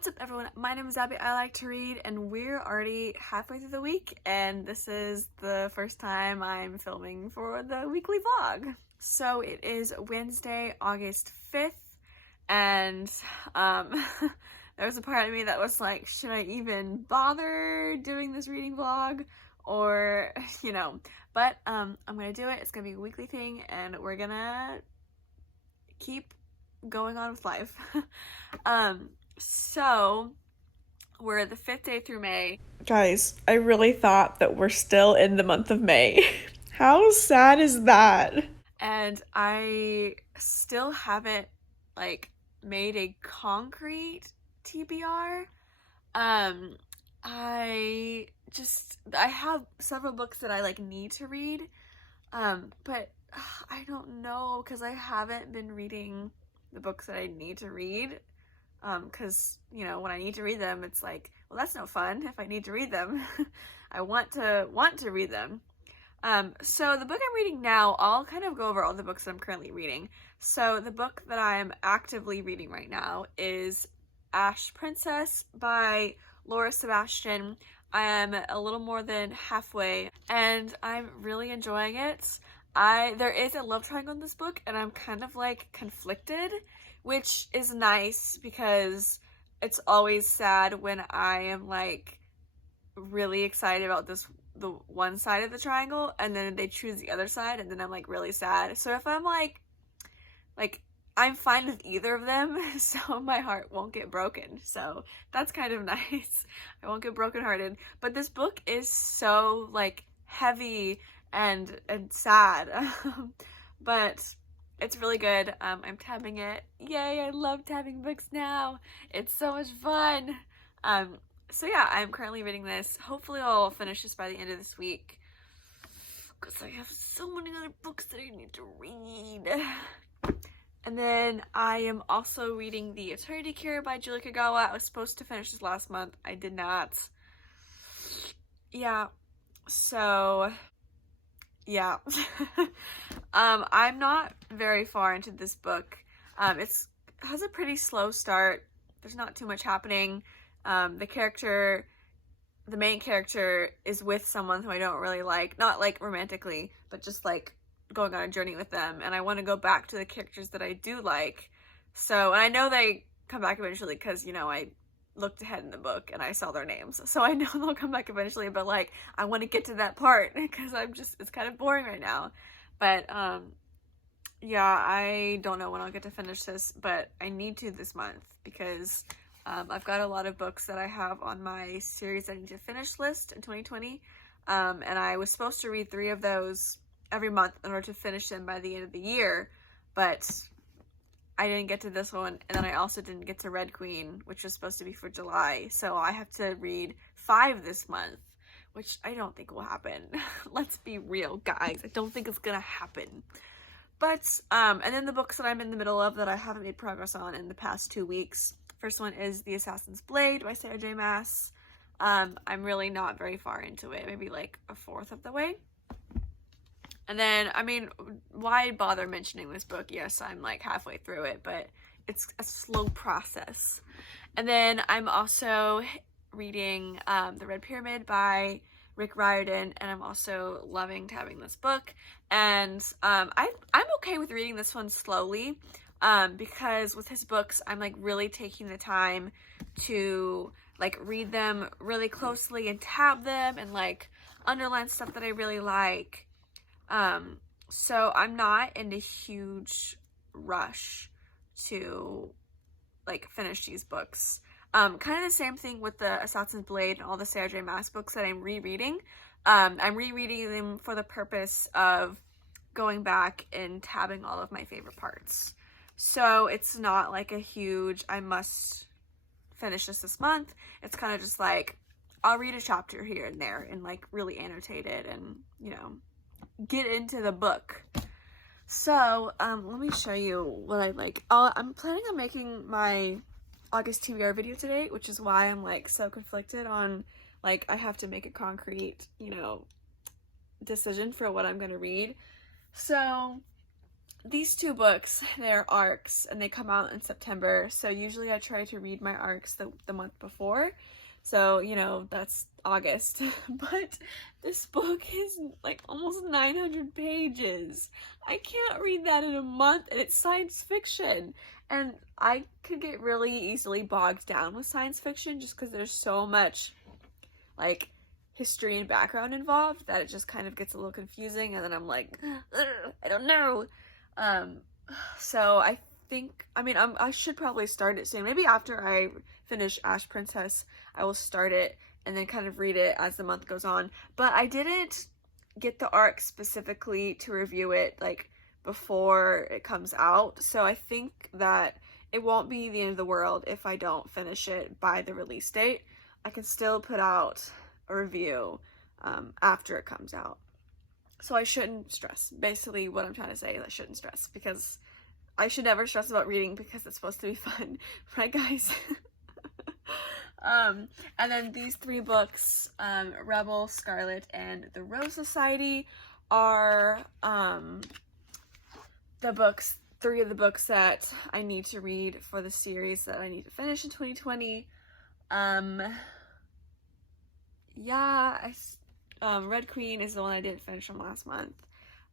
What's up, everyone? My name is Abby. I like to read, and we're already halfway through the week, and this is the first time I'm filming for the weekly vlog. So it is Wednesday, August 5th, and there was a part of me that was like, should I even bother doing this reading vlog? Or, but I'm gonna do it. It's gonna be a weekly thing, and we're gonna keep going on with life. So we're the 5th day through May. Guys, I really thought that we're still in the month of May. How sad is that? And I still haven't made a concrete TBR. I have several books that I need to read. But I don't know, because I haven't been reading the books that I need to read. Because, when I need to read them, it's like, well, that's no fun if I need to read them. I want to read them. So the book I'm reading now, I'll kind of go over all the books that I'm currently reading. So the book that I'm actively reading right now is Ash Princess by Laura Sebastian. I am a little more than halfway, and I'm really enjoying it. There is a love triangle in this book, and I'm kind of conflicted, which is nice because it's always sad when I am really excited about the one side of the triangle, and then they choose the other side, and then I'm really sad. So if I'm I'm fine with either of them, so my heart won't get broken. So that's kind of nice. I won't get brokenhearted. But this book is so heavy and sad. But it's really good. I'm tabbing it. Yay, I love tabbing books now. It's so much fun. So yeah, I'm currently reading this. Hopefully I'll finish this by the end of this week, because I have so many other books that I need to read. And then I am also reading The Eternity Cure by Julie Kagawa. I was supposed to finish this last month. I did not. Yeah. So yeah. I'm not very far into this book. It has a pretty slow start. There's not too much happening. The main character is with someone who I don't really like. Not romantically, but just going on a journey with them. And I want to go back to the characters that I do like. So, and I know they come back eventually because, I looked ahead in the book and I saw their names. So I know they'll come back eventually, but I want to get to that part because it's kind of boring right now. But, yeah, I don't know when I'll get to finish this, but I need to this month because I've got a lot of books that I have on my series I need to finish list in 2020. And I was supposed to read 3 of those every month in order to finish them by the end of the year, but I didn't get to this one, and then I also didn't get to Red Queen, which was supposed to be for July, so I have to read 5 this month, which I don't think will happen. Let's be real, guys. I don't think it's gonna happen. But, and then the books that I'm in the middle of that I haven't made progress on in the past 2 weeks. First one is The Assassin's Blade by Sarah J. Maas. I'm really not very far into it, maybe a fourth of the way. And then, why bother mentioning this book? Yes, I'm halfway through it, but it's a slow process. And then I'm also reading The Red Pyramid by Rick Riordan, and I'm also loving tabbing this book. And I'm okay with reading this one slowly, because with his books, I'm really taking the time to read them really closely and tab them and underline stuff that I really like. So I'm not in a huge rush to finish these books. Kind of the same thing with the Assassin's Blade and all the Sarah J. Maas books that I'm rereading. I'm rereading them for the purpose of going back and tabbing all of my favorite parts. So it's not a huge, I must finish this month. It's kind of just I'll read a chapter here and there and really annotate it and, get into the book. So, let me show you what I like. I'm planning on making my August TBR video today, which is why I'm so conflicted on I have to make a concrete, decision for what I'm gonna read. So, these two books, they're arcs, and they come out in September, so usually I try to read my arcs the month before, so, you know, that's August, but this book is like almost 900 pages. I can't read that in a month, and it's science fiction, and I could get really easily bogged down with science fiction just because there's so much, like, history and background involved that it just kind of gets a little confusing, and then I'm like, I don't know. So I think, I mean, I should probably start it soon. Maybe after I finish Ash Princess, I will start it and then kind of read it as the month goes on. But I didn't get the arc specifically to review it, like, before it comes out. So I think that it won't be the end of the world if I don't finish it by the release date. I can still put out a review after it comes out. So I shouldn't stress. Basically what I'm trying to say is I shouldn't stress, because I should never stress about reading because it's supposed to be fun. Right, guys? And then these three books, Rebel, Scarlet, and The Rose Society, are three of the books that I need to read for the series that I need to finish in 2020. Red Queen is the one I didn't finish from last month.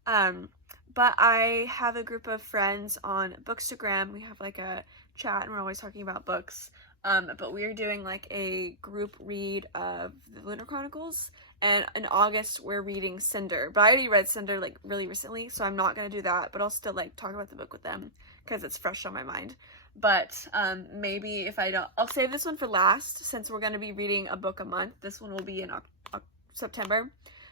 But I have a group of friends on Bookstagram. We have like a chat and we're always talking about books. But we are doing like a group read of the Lunar Chronicles, and in August we're reading Cinder. But I already read Cinder like really recently, so I'm not gonna do that, but I'll still like talk about the book with them because it's fresh on my mind. But maybe if I don't, I'll save this one for last, since we're gonna be reading a book a month. This one will be in September,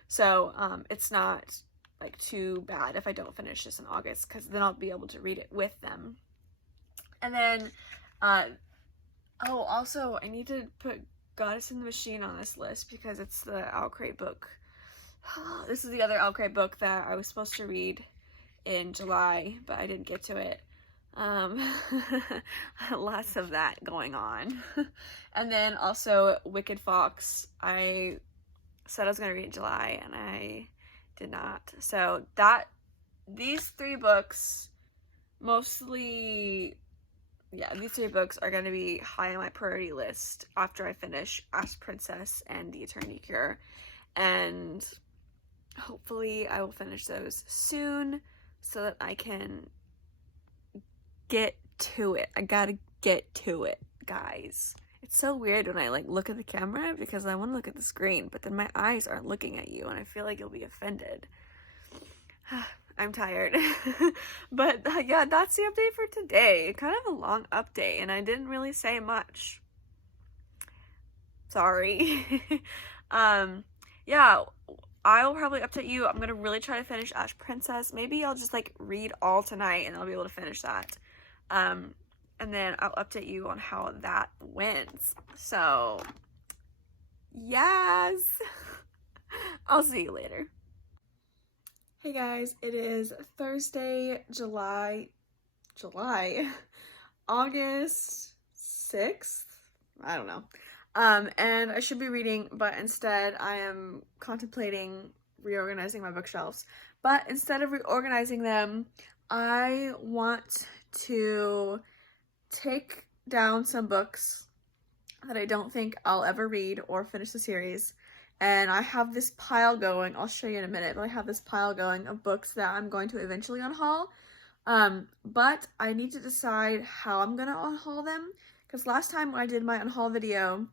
so it's not like too bad if I don't finish this in August, because then I'll be able to read it with them. And then oh, also, I need to put Goddess in the Machine on this list because it's the Owlcrate book. This is the other Owlcrate book that I was supposed to read in July, but I didn't get to it. Lots of that going on. And then also Wicked Fox. I said I was going to read in July, and I did not. So these three books mostly... Yeah, these three books are going to be high on my priority list after I finish Ash Princess and The Eternity Cure. And hopefully I will finish those soon so that I can get to it. I gotta get to it, guys. It's so weird when I like look at the camera because I want to look at the screen, but then my eyes aren't looking at you and I feel like you'll be offended. I'm tired. But yeah, that's the update for today. Kind of a long update, and I didn't really say much. Sorry. Yeah, I'll probably update you. I'm gonna really try to finish Ash Princess. Maybe I'll just like read all tonight and I'll be able to finish that. And then I'll update you on how that went. So, yes. I'll see you later. Hey guys, it is Thursday, August 6th? I don't know. And I should be reading, but instead I am contemplating reorganizing my bookshelves. But instead of reorganizing them, I want to take down some books that I don't think I'll ever read or finish the series. And I have this pile going, I'll show you in a minute, but I have this pile going of books that I'm going to eventually unhaul. But I need to decide how I'm going to unhaul them, because last time when I did my unhaul video,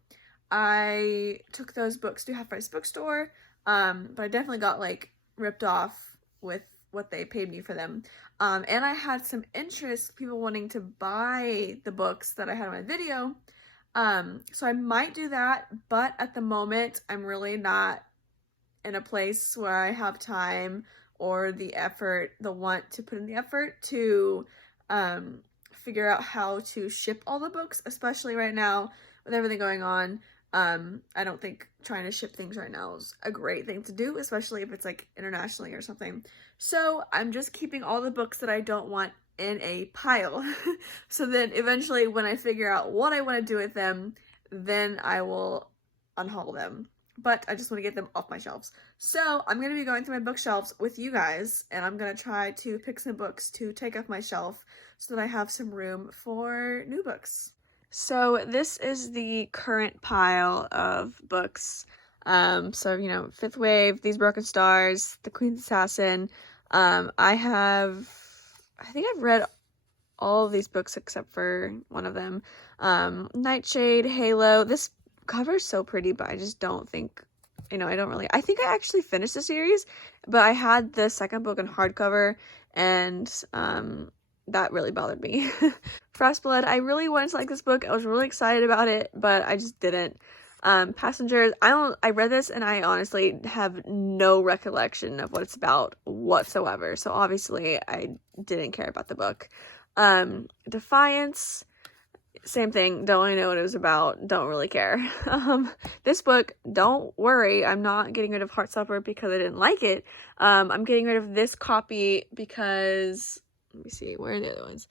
I took those books to Half Price Bookstore, but I definitely got like ripped off with what they paid me for them. And I had some interest, people wanting to buy the books that I had in my video. So I might do that, but at the moment, I'm really not in a place where I have time or the want to put in the effort to, figure out how to ship all the books, especially right now with everything going on. I don't think trying to ship things right now is a great thing to do, especially if it's like internationally or something. So I'm just keeping all the books that I don't want in a pile. So then eventually when I figure out what I want to do with them, then I will unhaul them. but I just want to get them off my shelves. So I'm going to be going through my bookshelves with you guys, and I'm going to try to pick some books to take off my shelf so that I have some room for new books. So this is the current pile of books. So, you know, Fifth Wave, These Broken Stars, The Queen's Assassin. I think I've read all of these books except for one of them. Nightshade, Halo. This cover is so pretty, but I just don't think, I think I actually finished the series, but I had the second book in hardcover, and that really bothered me. Frostblood, I really wanted to like this book. I was really excited about it, but I just didn't. Passengers, I read this and I honestly have no recollection of what it's about whatsoever, so obviously I didn't care about the book. Defiance, same thing, don't really know what it was about, don't really care. This book, don't worry, I'm not getting rid of Heartstopper because I didn't like it. I'm getting rid of this copy because, let me see, where are the other ones?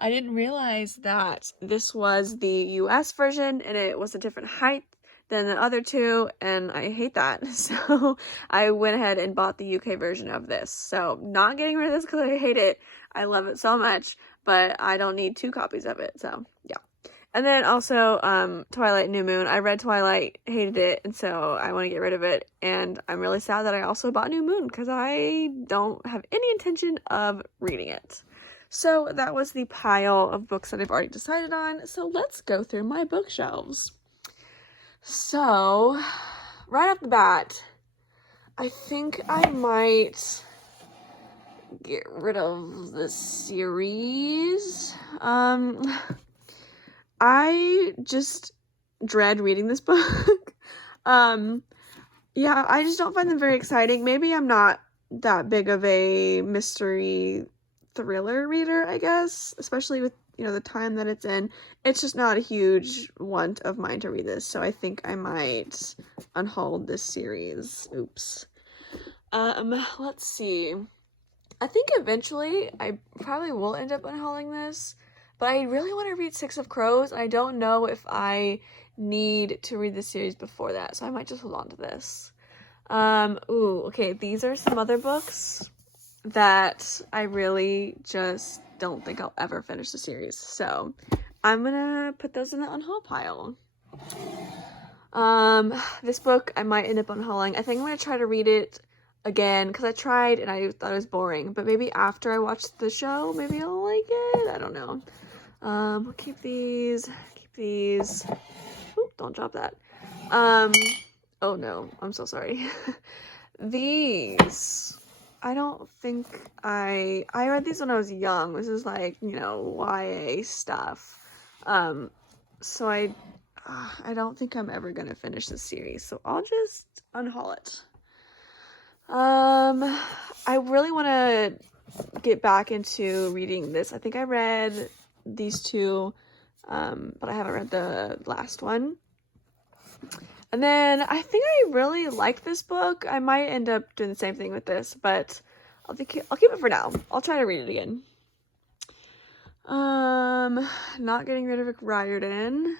I didn't realize that this was the US version and it was a different height than the other two, and I hate that. So I went ahead and bought the UK version of this. So not getting rid of this because I hate it. I love it so much, but I don't need 2 copies of it. So yeah. And then also Twilight New Moon. I read Twilight, hated it, and so I want to get rid of it. And I'm really sad that I also bought New Moon because I don't have any intention of reading it. So that was the pile of books that I've already decided on. So let's go through my bookshelves. So, right off the bat, I think I might get rid of the series. I just dread reading this book. Yeah, I just don't find them very exciting. Maybe I'm not that big of a mystery thriller reader, I guess, especially with, the time that it's in. It's just not a huge want of mine to read this, so I think I might unhaul this series. Oops. Let's see. I think eventually I probably will end up unhauling this, but I really want to read Six of Crows. I don't know if I need to read the series before that, so I might just hold on to this. Okay, these are some other books that I really just don't think I'll ever finish the series, so I'm gonna put those in the unhaul pile. This book I might end up unhauling. I think I'm gonna try to read it again because I tried and I thought it was boring, but maybe after I watch the show, maybe I'll like it. I don't know. We'll keep these. Oop, don't drop that. Oh no, I'm so sorry. These, I don't think I read these when I was young. This is like, YA stuff. So I don't think I'm ever gonna finish this series, so I'll just unhaul it. I really want to get back into reading this. I think I read these 2, but I haven't read the last one. And then I think I really like this book. I might end up doing the same thing with this, but I'll keep it for now. I'll try to read it again. Not getting rid of Rick Riordan.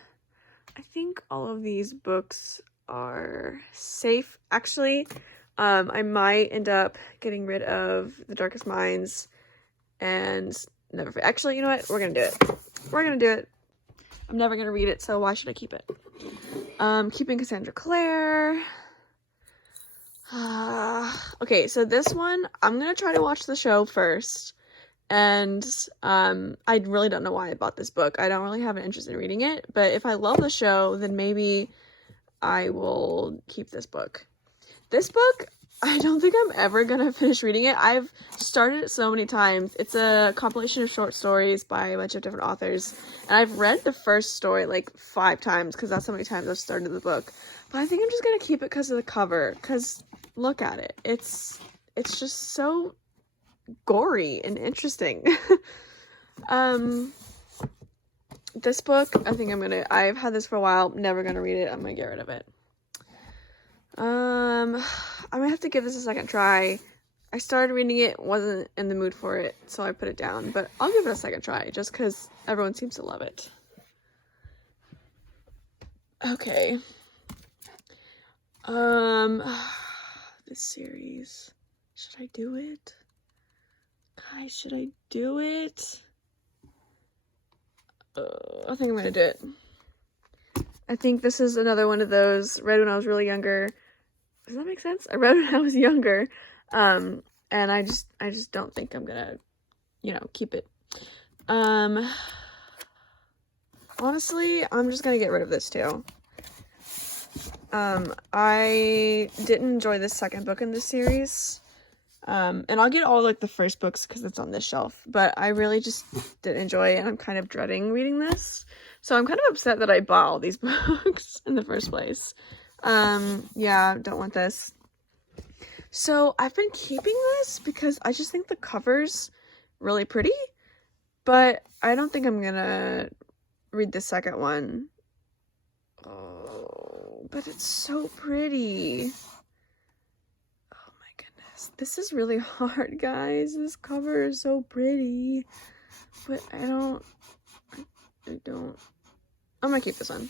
I think all of these books are safe. Actually, I might end up getting rid of The Darkest Minds and Never. Actually, you know what? We're gonna do it. I'm never gonna read it, so why should I keep it? Keeping Cassandra Clare. Okay, so this one, I'm gonna try to watch the show first. And I really don't know why I bought this book. I don't really have an interest in reading it, but if I love the show, then maybe I will keep this book. This book, I don't think I'm ever gonna finish reading it. I've started it so many times. It's a compilation of short stories by a bunch of different authors, and I've read the first story like 5 times because that's how many times I've started the book. But I think I'm just gonna keep it because of the cover, because look at it. It's just so gory and interesting. This book, I think I've had this for a while, never gonna read it. I'm gonna get rid of it. I'm gonna have to give this a second try. I started reading it, wasn't in the mood for it, so I put it down, but I'll give it a second try just because everyone seems to love it. Okay. This series. Should I do it? Guys, should I do it? I think I'm gonna do it. I think this is another one of those, read when I was really younger. Does that make sense? I read when I was younger. And I just don't think I'm gonna, keep it. Honestly, I'm just gonna get rid of this too. I didn't enjoy the second book in this series. And I'll get all, like, the first books because it's on this shelf. But I really just didn't enjoy it, and I'm kind of dreading reading this. So I'm kind of upset that I bought all these books in the first place. Yeah, don't want this. So I've been keeping this because I just think the cover's really pretty. But I don't think I'm gonna read the second one. Oh, but it's so pretty. Oh my goodness. This is really hard, guys. This cover is so pretty. But I don't. I'm gonna keep this one.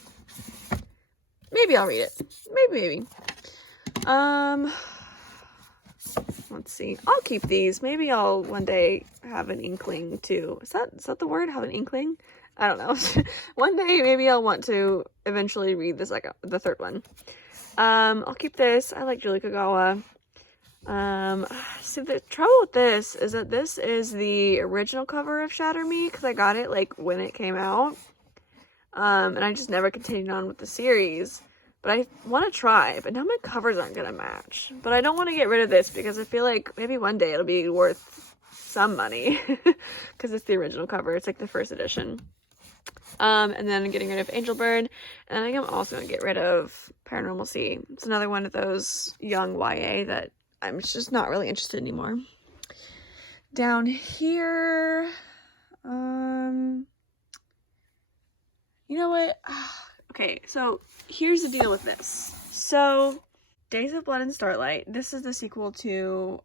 Maybe I'll read it. Maybe. Let's see. I'll keep these. Maybe I'll one day have an inkling to. Is that the word? Have an inkling? I don't know. One day maybe I'll want to eventually read the third one. I'll keep this. I like Julie Kagawa. See, the trouble with this is that this is the original cover of Shatter Me, because I got it like when it came out. And I just never continued on with the series. But I want to try, but now my covers aren't going to match. But I don't want to get rid of this because I feel like maybe one day it'll be worth some money. Because it's the original cover. It's like the first edition. And then I'm getting rid of Angel Bird. And I think I'm also going to get rid of Paranormal Sea. It's another one of those young YA that I'm just not really interested anymore. Down here, you know what? Okay, so here's the deal with this. So, Days of Blood and Starlight. This is the sequel to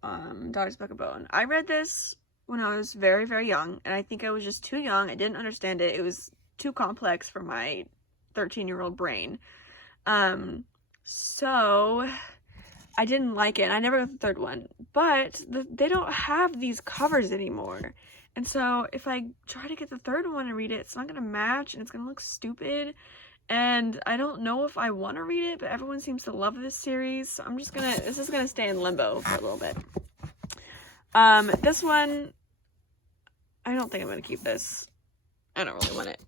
Daughter's Book of Bone. I read this when I was very, very young, and I think I was just too young. I didn't understand it. It was too complex for my 13-year-old brain. So I didn't like it, and I never got the third one. But they don't have these covers anymore. And so if I try to get the third one and read it, it's not going to match, and it's going to look stupid. And I don't know if I want to read it, but everyone seems to love this series. So I'm just going to, this is going to stay in limbo for a little bit. This one, I don't think I'm going to keep this. I don't really want it.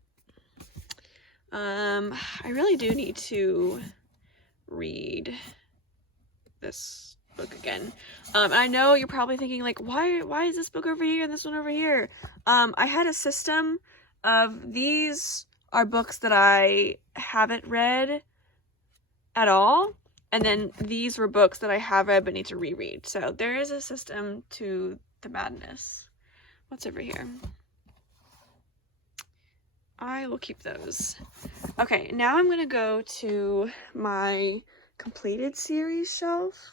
I really do need to read this book again. I know you're probably thinking, like, why is this book over here and this one over here? I had a system of these are books that I haven't read at all, and then these were books that I have read but need to reread. So there is a system to the madness. What's over here? I will keep those. Okay, now I'm gonna go to my completed series shelf.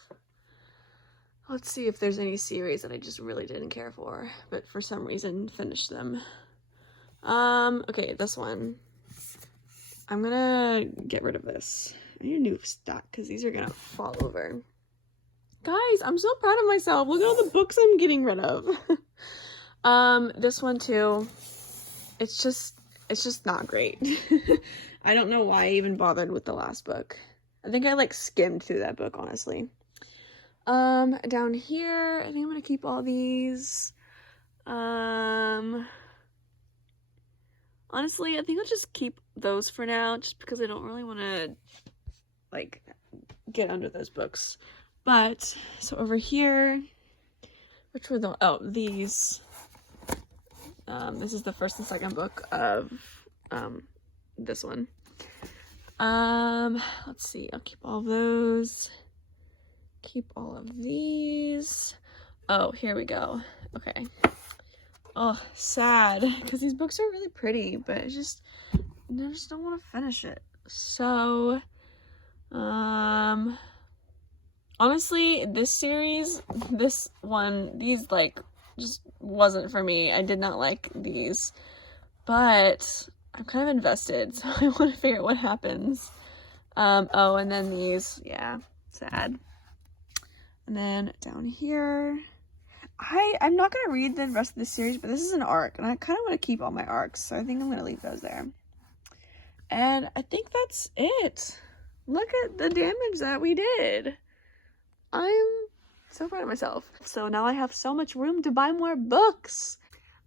Let's see if there's any series that I just really didn't care for, but for some reason finished them. Okay, this one. I'm gonna get rid of this. I need a new stack because these are gonna fall over. Guys, I'm so proud of myself. Look at all the books I'm getting rid of. This one too. It's just not great. I don't know why I even bothered with the last book. I think I like skimmed through that book, honestly. Down here, I think I'm gonna keep all these. Honestly, I think I'll just keep those for now, just because I don't really want to, like, get under those books. But, so over here, which were the, oh, these. This is the first and second book of, this one. Let's see, I'll keep all those. Keep all of these. Oh, here we go. Okay. Oh, sad, because these books are really pretty, but I just don't want to finish it. So, honestly, this series, this one, these, like, just wasn't for me. I did not like these, but I'm kind of invested, so I want to figure out what happens. Oh, and then these, yeah. Sad. And then down here, I'm not going to read the rest of the series, but this is an arc, and I kind of want to keep all my arcs, so I think I'm going to leave those there. And I think that's it. Look at the damage that we did. I'm so proud of myself. So now I have so much room to buy more books.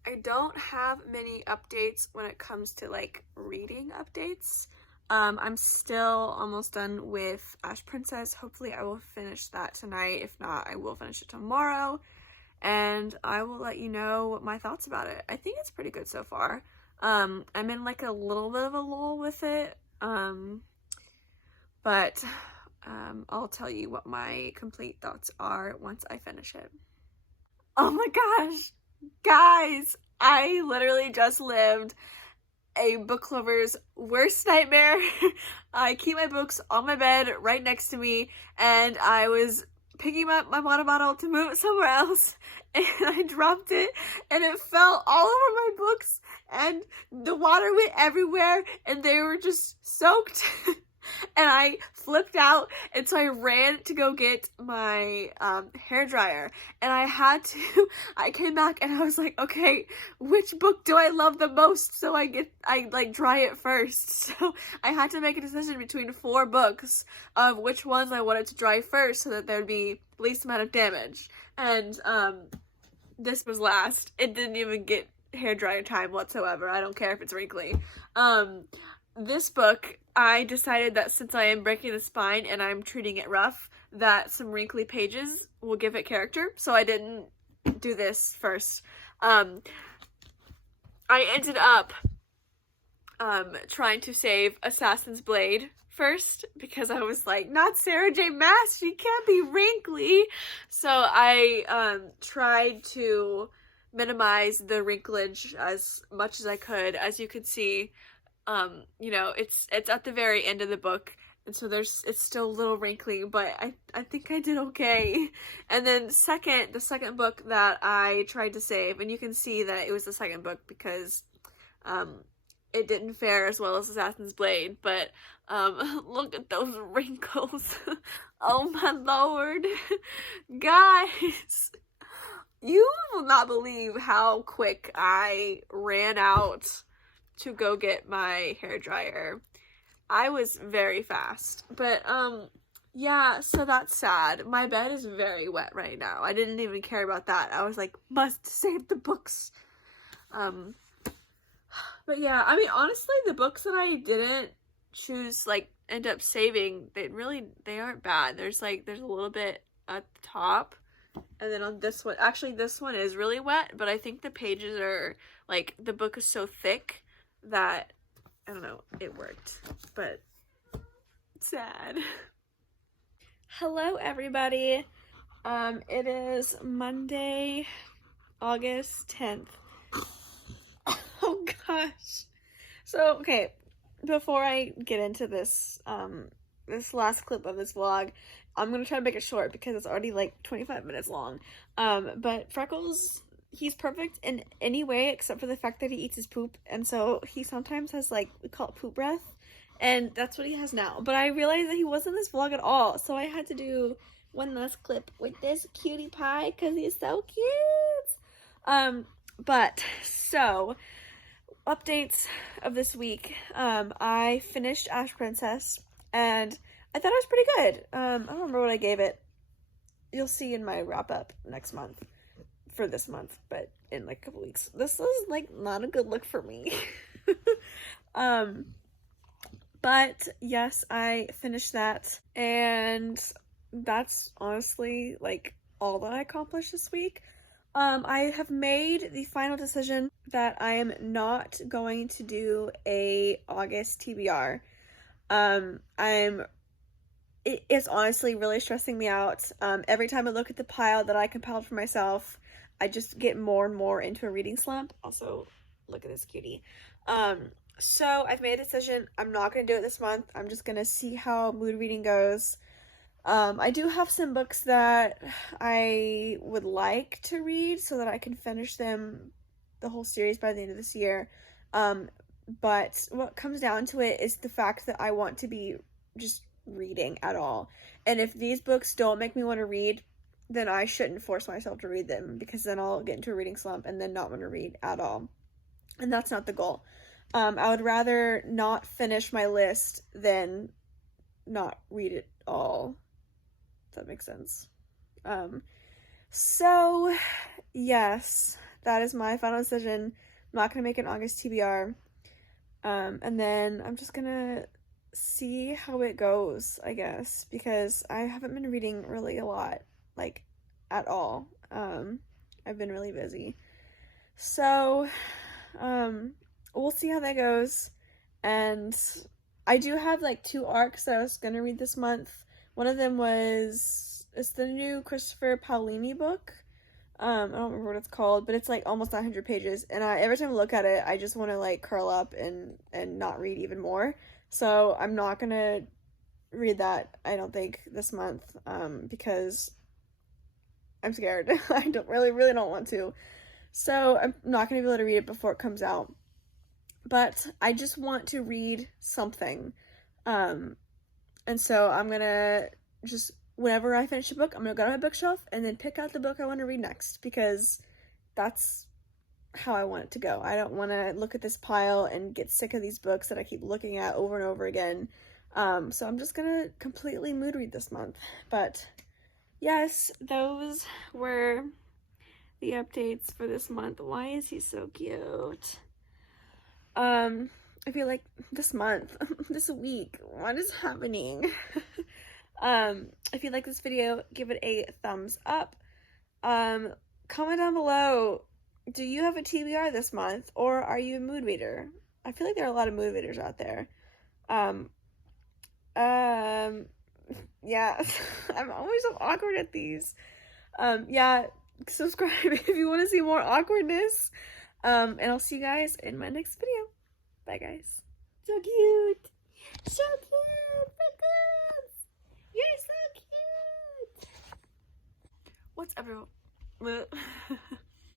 I don't have many updates when it comes to like reading updates. I'm still almost done with Ash Princess. Hopefully I will finish that tonight. If not, I will finish it tomorrow. And I will let you know my thoughts about it. I think it's pretty good so far. I'm in like a little bit of a lull with it. But I'll tell you what my complete thoughts are once I finish it. Oh my gosh, guys, I literally just lived a book lover's worst nightmare. I keep my books on my bed right next to me, and I was picking up my water bottle to move it somewhere else, and I dropped it, and it fell all over my books, and the water went everywhere, and they were just soaked. And I flipped out, and so I ran to go get my hair dryer, and I came back and I was like, okay, which book do I love the most? So I like dry it first. So I had to make a decision between 4 books of which ones I wanted to dry first so that there would be least amount of damage. And this was last. It didn't even get hair dryer time whatsoever. I don't care if it's wrinkly. This book, I decided that since I am breaking the spine and I'm treating it rough, that some wrinkly pages will give it character, so I didn't do this first. I ended up trying to save Assassin's Blade first, because I was like, not Sarah J. Maas, she can't be wrinkly. So I tried to minimize the wrinklage as much as I could. As you can see, you know, it's at the very end of the book, and so it's still a little wrinkly, but I think I did okay. And then the second book that I tried to save, and you can see that it was the second book because it didn't fare as well as Assassin's Blade, but look at those wrinkles. Oh my lord. Guys, you will not believe how quick I ran out to go get my hair dryer. I was very fast, but yeah, so that's sad. My bed is very wet right now. I didn't even care about that. I was like, must save the books. But yeah, I mean, honestly, the books that I didn't choose, like, end up saving, they aren't bad. There's a little bit at the top, and then on this one, actually this one is really wet, but I think the pages are, like, the book is so thick that, I don't know, it worked, but sad. Hello everybody. It is Monday, August 10th. Oh gosh. So, okay, before I get into this, this last clip of this vlog, I'm gonna try to make it short because it's already like 25 minutes long. But Freckles, he's perfect in any way except for the fact that he eats his poop, and so he sometimes has, like, we call it poop breath, and that's what he has now. But I realized that he wasn't in this vlog at all, so I had to do one last clip with this cutie pie because he's so cute. But so updates of this week. I finished Ash Princess, and I thought it was pretty good. I don't remember what I gave it. You'll see in my wrap up next month. For this month, but in like a couple weeks. This is like not a good look for me. But yes, I finished that, and that's honestly like all that I accomplished this week. I have made the final decision that I am not going to do a August TBR. It's honestly really stressing me out. Every time I look at the pile that I compiled for myself, I just get more and more into a reading slump. Also, look at this cutie. So I've made a decision. I'm not going to do it this month. I'm just going to see how mood reading goes. I do have some books that I would like to read so that I can finish them, the whole series, by the end of this year. But what comes down to it is the fact that I want to be just reading at all. And if these books don't make me want to read, then I shouldn't force myself to read them, because then I'll get into a reading slump and then not want to read at all. And that's not the goal. I would rather not finish my list than not read it all. If that makes sense. So yes, that is my final decision. I'm not gonna make an August TBR. And then I'm just gonna see how it goes, I guess, because I haven't been reading really a lot, like, at all. I've been really busy. So, we'll see how that goes. And I do have like 2 arcs that I was gonna read this month. One of them it's the new Christopher Paolini book. I don't remember what it's called, but it's like almost 900 pages, and every time I look at it, I just want to like curl up and not read even more. So I'm not gonna read that, I don't think, this month, because I'm scared. I don't really don't want to. So I'm not gonna be able to read it before it comes out. But I just want to read something. And so I'm gonna just, whenever I finish a book, I'm gonna go to my bookshelf and then pick out the book I want to read next, because that's how I want it to go. I don't want to look at this pile and get sick of these books that I keep looking at over and over again. So I'm just gonna completely mood read this month. But yes, those were the updates for this month. Why is he so cute? I feel like this month, this week, what is happening? If you like this video, give it a thumbs up. Comment down below, do you have a TBR this month, or are you a mood reader? I feel like there are a lot of mood readers out there. Yeah, I'm always so awkward at these. Yeah, subscribe if you want to see more awkwardness. And I'll see you guys in my next video. Bye, guys. So cute. So cute. You're so cute. What's everyone?